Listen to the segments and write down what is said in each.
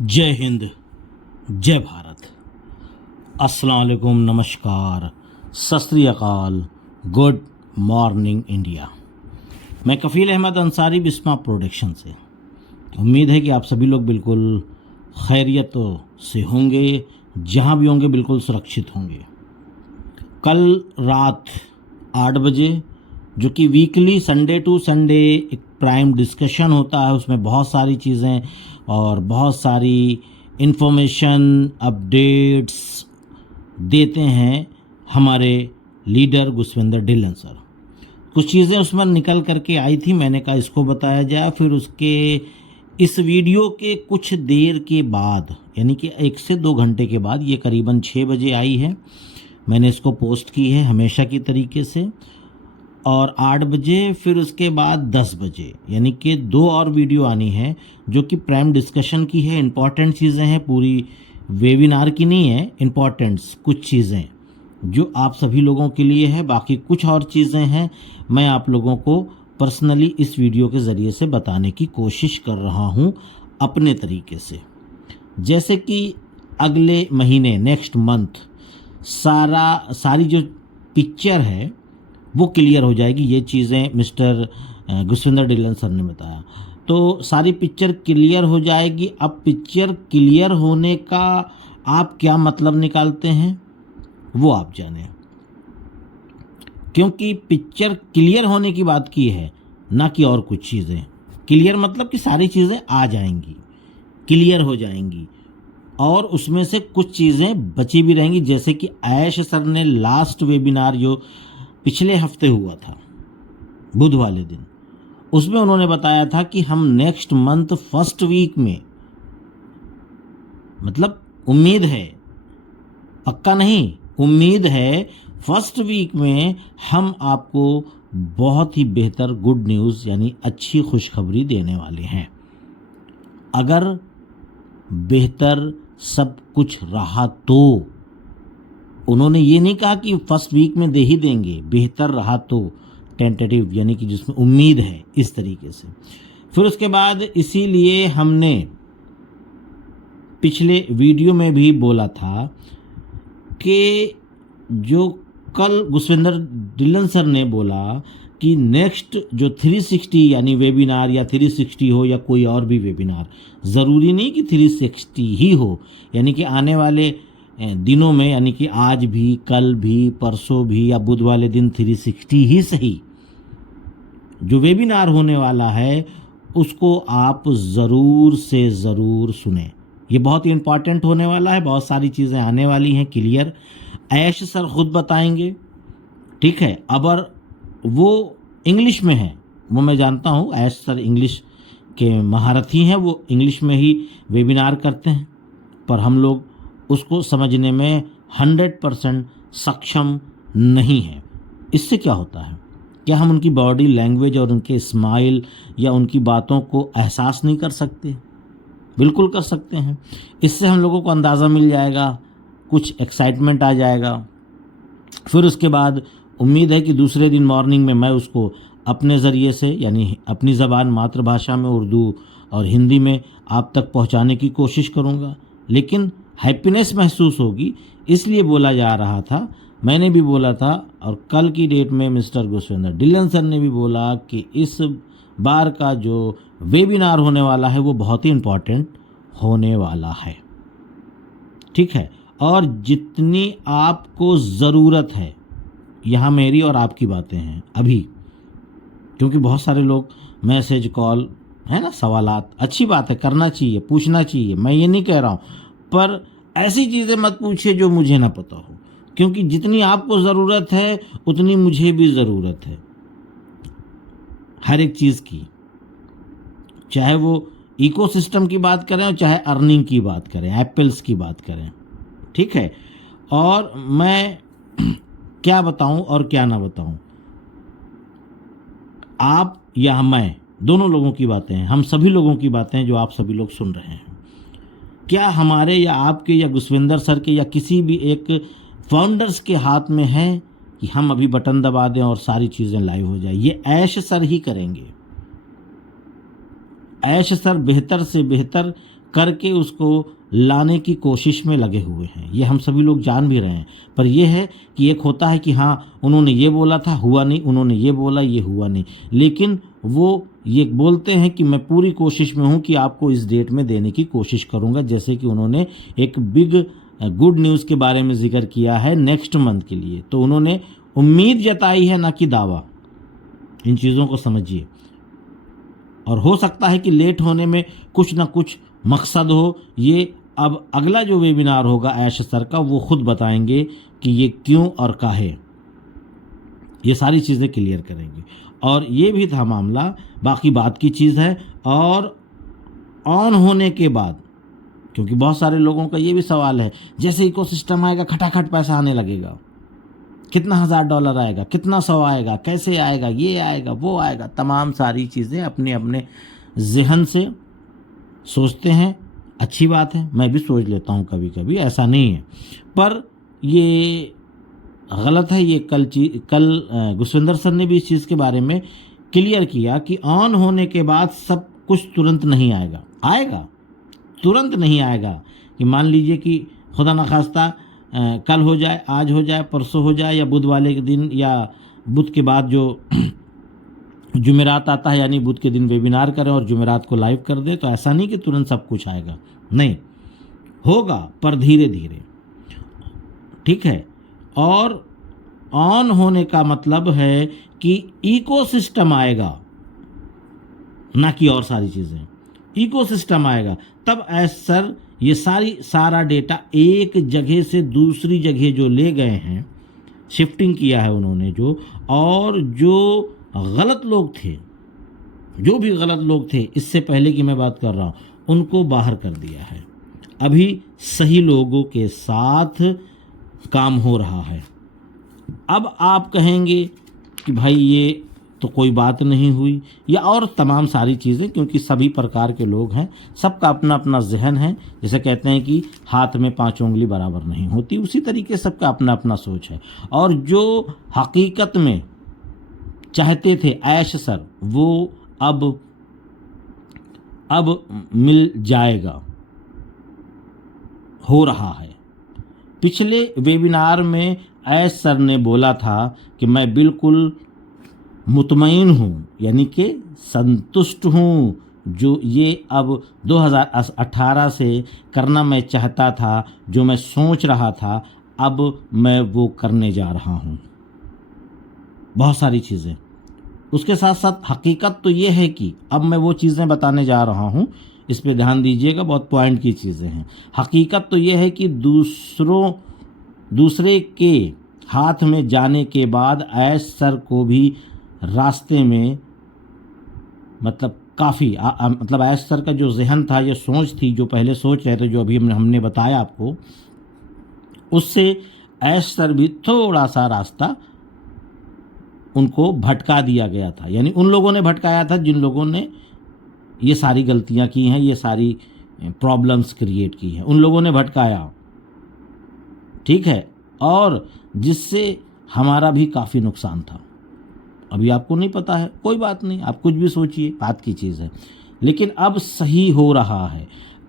जय हिंद, जय भारत, अस्सलाम वालेकुम, नमस्कार, सत श्री अकाल, गुड मॉर्निंग इंडिया। मैं कफ़ील अहमद अंसारी बिस्मा प्रोडक्शन से। उम्मीद है कि आप सभी लोग बिल्कुल खैरियत से होंगे, जहाँ भी होंगे बिल्कुल सुरक्षित होंगे। कल रात 8 बजे, जो कि वीकली संडे टू संडे एक प्राइम डिस्कशन होता है, उसमें बहुत सारी चीज़ें और बहुत सारी इन्फॉर्मेशन अपडेट्स देते हैं हमारे लीडर गुसविंदर ढिल्लन सर। कुछ चीज़ें उसमें निकल करके आई थी, मैंने कहा इसको बताया जाए। फिर उसके इस वीडियो के कुछ देर के बाद, यानी कि 1 से 2 घंटे के बाद, ये करीबन 6 बजे आई है, मैंने इसको पोस्ट की है हमेशा की तरीके से। और 8 बजे, फिर उसके बाद 10 बजे, यानी कि 2 और वीडियो आनी है जो कि प्राइम डिस्कशन की है। इम्पॉर्टेंट चीज़ें हैं, पूरी वेबिनार की नहीं है, इम्पॉर्टेंट्स कुछ चीज़ें जो आप सभी लोगों के लिए है। बाकी कुछ और चीज़ें हैं, मैं आप लोगों को पर्सनली इस वीडियो के ज़रिए से बताने की कोशिश कर रहा हूँ अपने तरीके से। जैसे कि अगले महीने, नेक्स्ट मंथ, सारी जो पिक्चर है वो क्लियर हो जाएगी। ये चीज़ें मिस्टर गुसविंदर ढिल्लन सर ने बताया, तो सारी पिक्चर क्लियर हो जाएगी। अब पिक्चर क्लियर होने का आप क्या मतलब निकालते हैं वो आप जानें, क्योंकि पिक्चर क्लियर होने की बात की है, ना कि और कुछ चीज़ें। क्लियर मतलब कि सारी चीज़ें आ जाएंगी, क्लियर हो जाएंगी, और उसमें से कुछ चीज़ें बची भी रहेंगी। जैसे कि ऐश सर ने लास्ट वेबिनार जो पिछले हफ्ते हुआ था बुध वाले दिन, उसमें उन्होंने बताया था कि हम नेक्स्ट मंथ फर्स्ट वीक में, मतलब उम्मीद है, पक्का नहीं, उम्मीद है, फर्स्ट वीक में हम आपको बहुत ही बेहतर गुड न्यूज़ यानी अच्छी खुशखबरी देने वाले हैं। अगर बेहतर सब कुछ रहा तो, उन्होंने ये नहीं कहा कि फर्स्ट वीक में दे ही देंगे, बेहतर रहा तो, टेंटेटिव यानी कि जिसमें उम्मीद है, इस तरीके से। फिर उसके बाद इसीलिए हमने पिछले वीडियो में भी बोला था कि जो कल गुसविंदर ढिल्लन सर ने बोला कि नेक्स्ट जो 360 यानी वेबिनार, या 360 हो या कोई और भी वेबिनार, ज़रूरी नहीं कि 360 ही हो, यानी कि आने वाले दिनों में, यानी कि आज भी, कल भी, परसों भी, या बुध वाले दिन 360 ही सही, जो वेबिनार होने वाला है उसको आप ज़रूर से ज़रूर सुने। ये बहुत ही इम्पॉर्टेंट होने वाला है, बहुत सारी चीज़ें आने वाली हैं क्लियर। ऐश सर खुद बताएंगे, ठीक है। अगर वो इंग्लिश में है, वो मैं जानता हूँ, ऐश सर इंग्लिश के महारथी हैं, वो इंग्लिश में ही वेबिनार करते हैं, पर हम लोग उसको समझने में 100% सक्षम नहीं है। इससे क्या होता है, क्या हम उनकी बॉडी लैंग्वेज और उनके स्माइल या उनकी बातों को एहसास नहीं कर सकते? बिल्कुल कर सकते हैं। इससे हम लोगों को अंदाज़ा मिल जाएगा, कुछ एक्साइटमेंट आ जाएगा। फिर उसके बाद उम्मीद है कि दूसरे दिन मॉर्निंग में मैं उसको अपने ज़रिए से, यानी अपनी ज़बान मातृभाषा में, उर्दू और हिंदी में आप तक पहुंचाने की कोशिश करूंगा। लेकिन हैप्पीनेस महसूस होगी, इसलिए बोला जा रहा था, मैंने भी बोला था, और कल की डेट में मिस्टर गुसविंदर ढिल्लन सर ने भी बोला कि इस बार का जो वेबिनार होने वाला है वो बहुत ही इम्पॉर्टेंट होने वाला है, ठीक है। और जितनी आपको ज़रूरत है, यहाँ मेरी और आपकी बातें हैं अभी, क्योंकि बहुत सारे लोग मैसेज, कॉल, है ना, सवालात, अच्छी बात है, करना चाहिए, पूछना चाहिए, मैं ये नहीं कह रहा हूँ, पर ऐसी चीज़ें मत पूछिए जो मुझे ना पता हो, क्योंकि जितनी आपको ज़रूरत है उतनी मुझे भी ज़रूरत है हर एक चीज़ की, चाहे वो इकोसिस्टम की बात करें और चाहे अर्निंग की बात करें, एप्पल्स की बात करें, ठीक है। और मैं क्या बताऊं और क्या ना बताऊं, आप या मैं, दोनों लोगों की बातें हैं, हम सभी लोगों की बातें हैं जो आप सभी लोग सुन रहे हैं। क्या हमारे या आपके या गुसविंदर सर के या किसी भी एक फाउंडर्स के हाथ में है कि हम अभी बटन दबा दें और सारी चीज़ें लाइव हो जाए? ये ऐश सर ही करेंगे। ऐश सर बेहतर से बेहतर करके उसको लाने की कोशिश में लगे हुए हैं। ये हम सभी लोग जान भी रहे हैं। पर यह है कि एक होता है कि हाँ उन्होंने ये बोला था, हुआ नहीं, उन्होंने ये बोला, ये हुआ नहीं, लेकिन वो ये बोलते हैं कि मैं पूरी कोशिश में हूँ कि आपको इस डेट में देने की कोशिश करूँगा। जैसे कि उन्होंने एक बिग गुड न्यूज़ के बारे में जिक्र किया है नेक्स्ट मंथ के लिए, तो उन्होंने उम्मीद जताई है, ना कि दावा। इन चीज़ों को समझिए। और हो सकता है कि लेट होने में कुछ ना कुछ मकसद हो। ये अब अगला जो वेबिनार होगा ऐश सर का, वो खुद बताएंगे कि ये क्यों और काहे, ये सारी चीज़ें क्लियर करेंगे। और ये भी था मामला, बाकी बात की चीज़ है। और ऑन होने के बाद, क्योंकि बहुत सारे लोगों का ये भी सवाल है, जैसे इकोसिस्टम आएगा खटाखट पैसा आने लगेगा, कितना $1000 आएगा, कितना 100 आएगा, कैसे आएगा, ये आएगा, वो आएगा, तमाम सारी चीज़ें अपने अपने जहन से सोचते हैं। अच्छी बात है, मैं भी सोच लेता हूँ कभी कभी, ऐसा नहीं है, पर ये गलत है। ये कल गुसविंदर सर ने भी इस चीज़ के बारे में क्लियर किया कि ऑन होने के बाद सब कुछ तुरंत नहीं आएगा। आएगा, तुरंत नहीं आएगा। कि मान लीजिए कि खुदा न खास्ता कल हो जाए, आज हो जाए, परसों हो जाए, या बुध वाले के दिन, या बुध के बाद जो जुमेरात आता है, यानी बुध के दिन वेबिनार करें और जुमेरात को लाइव कर दे, तो ऐसा नहीं कि तुरंत सब कुछ आएगा, नहीं, होगा पर धीरे धीरे। ठीक है। और ऑन होने का मतलब है कि इकोसिस्टम आएगा, ना कि और सारी चीज़ें। इकोसिस्टम आएगा तब सर ये सारा डेटा एक जगह से दूसरी जगह जो ले गए हैं, शिफ्टिंग किया है उन्होंने जो, और जो गलत लोग थे, जो भी गलत लोग थे इससे पहले की मैं बात कर रहा हूँ, उनको बाहर कर दिया है। अभी सही लोगों के साथ काम हो रहा है। अब आप कहेंगे कि भाई ये तो कोई बात नहीं हुई, या और तमाम सारी चीज़ें, क्योंकि सभी प्रकार के लोग हैं, सबका अपना अपना जहन है। जैसे कहते हैं कि हाथ में 5 उंगली बराबर नहीं होती, उसी तरीके सबका अपना अपना सोच है। और जो हकीकत में चाहते थे ऐश सर, वो अब मिल जाएगा, हो रहा है। पिछले वेबिनार में ऐश सर ने बोला था कि मैं बिल्कुल मुतमईन हूँ, यानी कि संतुष्ट हूँ, जो ये अब 2018 से करना मैं चाहता था, जो मैं सोच रहा था, अब मैं वो करने जा रहा हूँ। बहुत सारी चीज़ें। उसके साथ साथ हकीकत तो ये है कि अब मैं वो चीज़ें बताने जा रहा हूँ, इस पे ध्यान दीजिएगा, बहुत पॉइंट की चीज़ें हैं। हकीकत तो ये है कि दूसरे के हाथ में जाने के बाद ऐश सर को भी रास्ते में, मतलब काफ़ी मतलब ऐश सर का जो जहन था, ये सोच थी, जो पहले सोच रहे थे, जो अभी हमने बताया आपको, उससे ऐश सर भी थोड़ा सा रास्ता उनको भटका दिया गया था। यानी उन लोगों ने भटकाया था जिन लोगों ने ये सारी गलतियां की हैं, ये सारी प्रॉब्लम्स क्रिएट की हैं, उन लोगों ने भटकाया। ठीक है। और जिससे हमारा भी काफ़ी नुकसान था। अभी आपको नहीं पता है, कोई बात नहीं, आप कुछ भी सोचिए, बात की चीज़ है। लेकिन अब सही हो रहा है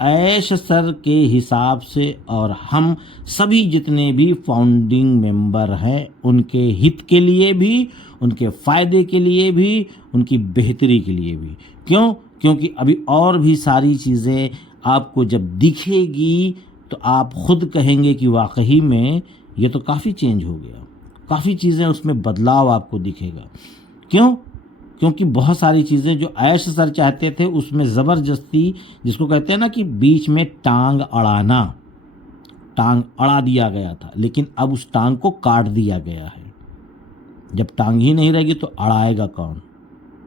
ऐश सर के हिसाब से, और हम सभी जितने भी फाउंडिंग मेंबर हैं, उनके हित के लिए भी, उनके फ़ायदे के लिए भी, उनकी बेहतरी के लिए भी। क्यों? क्योंकि अभी और भी सारी चीज़ें आपको जब दिखेगी तो आप खुद कहेंगे कि वाकई में ये तो काफ़ी चेंज हो गया, काफ़ी चीज़ें उसमें बदलाव आपको दिखेगा। क्यों? क्योंकि बहुत सारी चीज़ें जो ऐश सर चाहते थे उसमें ज़बरदस्ती, जिसको कहते हैं ना कि बीच में टांग अड़ा दिया गया था, लेकिन अब उस टांग को काट दिया गया है। जब टांग ही नहीं रहेगी तो अड़ाएगा कौन?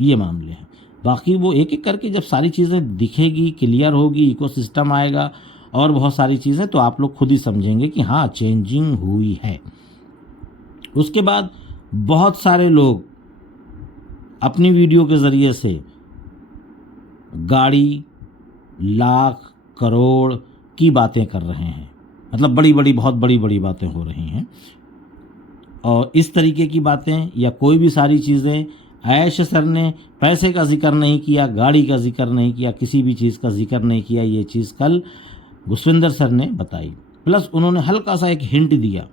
ये मामले हैं। बाकी वो एक एक करके जब सारी चीज़ें दिखेगी, क्लियर होगी, इकोसिस्टम आएगा और बहुत सारी चीज़ें, तो आप लोग खुद ही समझेंगे कि हाँ चेंजिंग हुई है। उसके बाद बहुत सारे लोग अपनी वीडियो के ज़रिए से गाड़ी, लाख, करोड़ की बातें कर रहे हैं, मतलब बहुत बड़ी बातें हो रही हैं। और इस तरीके की बातें या कोई भी सारी चीज़ें ऐश सर ने पैसे का जिक्र नहीं किया, गाड़ी का जिक्र नहीं किया, किसी भी चीज़ का जिक्र नहीं किया। ये चीज़ कल गुसविंदर सर ने बताई। प्लस उन्होंने हल्का सा एक हिंट दिया,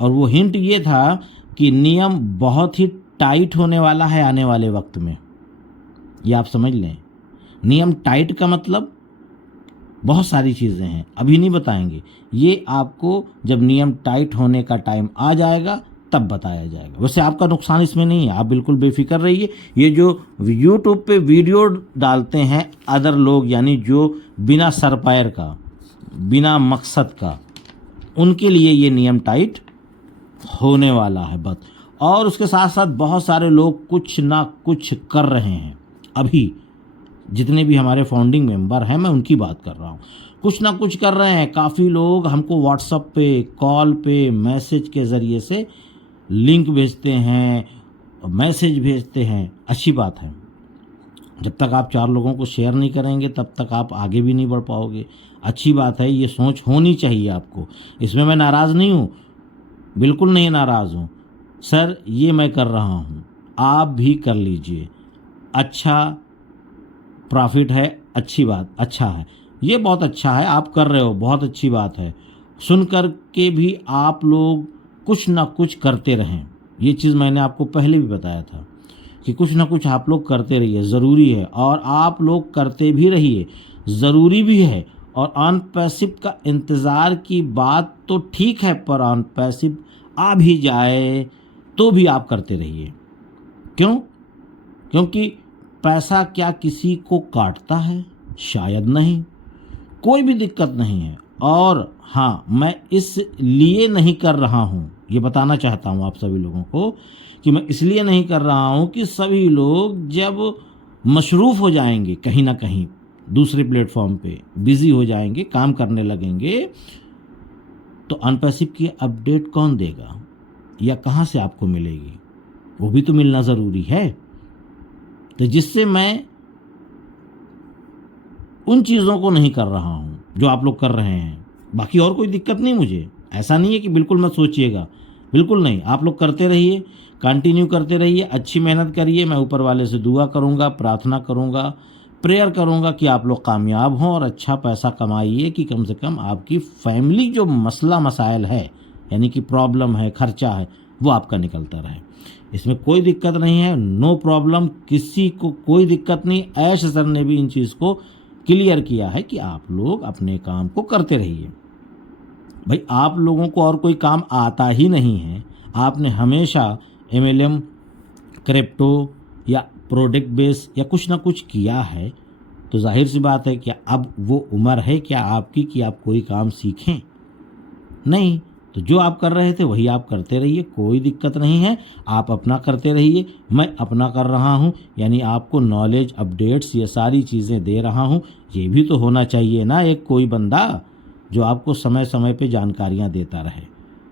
और वो हिंट ये था कि नियम बहुत ही टाइट होने वाला है आने वाले वक्त में। ये आप समझ लें, नियम टाइट का मतलब बहुत सारी चीज़ें हैं, अभी नहीं बताएंगे। ये आपको जब नियम टाइट होने का टाइम आ जाएगा तब बताया जाएगा। वैसे आपका नुकसान इसमें नहीं है, आप बिल्कुल बेफिक्र रहिए। ये जो यूट्यूब पे वीडियो डालते हैं अदर लोग, यानी जो बिना सर पैर का, बिना मकसद का, उनके लिए ये नियम टाइट होने वाला है बस। और उसके साथ साथ बहुत सारे लोग कुछ ना कुछ कर रहे हैं। अभी जितने भी हमारे फाउंडिंग मेंबर हैं, मैं उनकी बात कर रहा हूँ, कुछ ना कुछ कर रहे हैं। काफ़ी लोग हमको व्हाट्सएप पे, कॉल पे, मैसेज के ज़रिए से लिंक भेजते हैं, मैसेज भेजते हैं। अच्छी बात है, जब तक आप 4 लोगों को शेयर नहीं करेंगे तब तक आप आगे भी नहीं बढ़ पाओगे। अच्छी बात है, ये सोच होनी चाहिए आपको। इसमें मैं नाराज़ नहीं हूँ, बिल्कुल नहीं नाराज़ हूँ सर, ये मैं कर रहा हूँ, आप भी कर लीजिए। अच्छा प्रॉफिट है, अच्छी बात, अच्छा है, ये बहुत अच्छा है, आप कर रहे हो, बहुत अच्छी बात है। सुन कर के भी आप लोग कुछ ना कुछ करते रहें। ये चीज़ मैंने आपको पहले भी बताया था कि कुछ ना कुछ आप लोग करते रहिए, ज़रूरी है। और आप लोग करते भी रहिए, ज़रूरी भी है। और ऑन पैसिव का इंतज़ार की बात तो ठीक है, पर ऑन पैसिव आ भी जाए तो भी आप करते रहिए। क्यों? क्योंकि पैसा क्या किसी को काटता है? शायद नहीं, कोई भी दिक्कत नहीं है। और हाँ, मैं इसलिए नहीं कर रहा हूँ, ये बताना चाहता हूँ आप सभी लोगों को कि मैं इसलिए नहीं कर रहा हूँ कि सभी लोग जब मशरूफ़ हो जाएंगे कहीं ना कहीं दूसरे प्लेटफॉर्म पे, बिज़ी हो जाएंगे, काम करने लगेंगे, तो अनपैसिव की अपडेट कौन देगा या कहाँ से आपको मिलेगी? वो भी तो मिलना ज़रूरी है। तो जिससे मैं उन चीज़ों को नहीं कर रहा हूँ जो आप लोग कर रहे हैं। बाकी और कोई दिक्कत नहीं मुझे, ऐसा नहीं है कि बिल्कुल मत सोचिएगा, बिल्कुल नहीं। आप लोग करते रहिए, कंटिन्यू करते रहिए, अच्छी मेहनत करिए। मैं ऊपर वाले से दुआ करूँगा, प्रार्थना करूँगा, प्रेयर करूँगा कि आप लोग कामयाब हों और अच्छा पैसा कमाइए, कि कम से कम आपकी फैमिली जो मसला मसाइल है, यानी कि प्रॉब्लम है, खर्चा है, वो आपका निकलता रहे। इसमें कोई दिक्कत नहीं है, नो प्रॉब्लम, किसी को कोई दिक्कत नहीं। ऐश सर ने भी इन चीज़ को क्लियर किया है कि आप लोग अपने काम को करते रहिए। भाई आप लोगों को और कोई काम आता ही नहीं है, आपने हमेशा MLM, क्रिप्टो या प्रोडक्ट बेस या कुछ ना कुछ किया है, तो जाहिर सी बात है कि अब वो उम्र है क्या आपकी कि आप कोई काम सीखें? नहीं। तो जो आप कर रहे थे वही आप करते रहिए, कोई दिक्कत नहीं है। आप अपना करते रहिए, मैं अपना कर रहा हूँ, यानी आपको नॉलेज, अपडेट्स, ये सारी चीज़ें दे रहा हूँ। ये भी तो होना चाहिए ना एक कोई बंदा जो आपको समय समय पे जानकारियाँ देता रहे।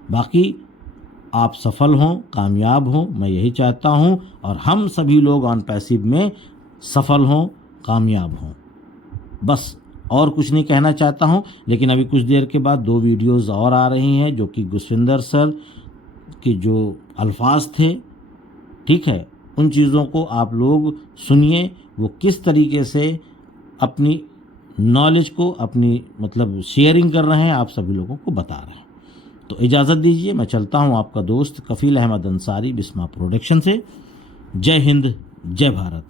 बाकी आप सफल हों, कामयाब हों, मैं यही चाहता हूँ। और हम सभी लोग ऑन पैसिव में सफल हों, कामयाब हों, बस और कुछ नहीं कहना चाहता हूं। लेकिन अभी कुछ देर के बाद 2 वीडियोज़ और आ रही हैं जो कि गुसविंदर सर के जो अल्फाज थे, ठीक है, उन चीज़ों को आप लोग सुनिए, वो किस तरीके से अपनी नॉलेज को, अपनी मतलब शेयरिंग कर रहे हैं, आप सभी लोगों को बता रहे हैं। तो इजाज़त दीजिए, मैं चलता हूं, आपका दोस्त कफ़ील अहमद अंसारी, बिस्मा प्रोडक्शन से। जय हिंद, जय भारत।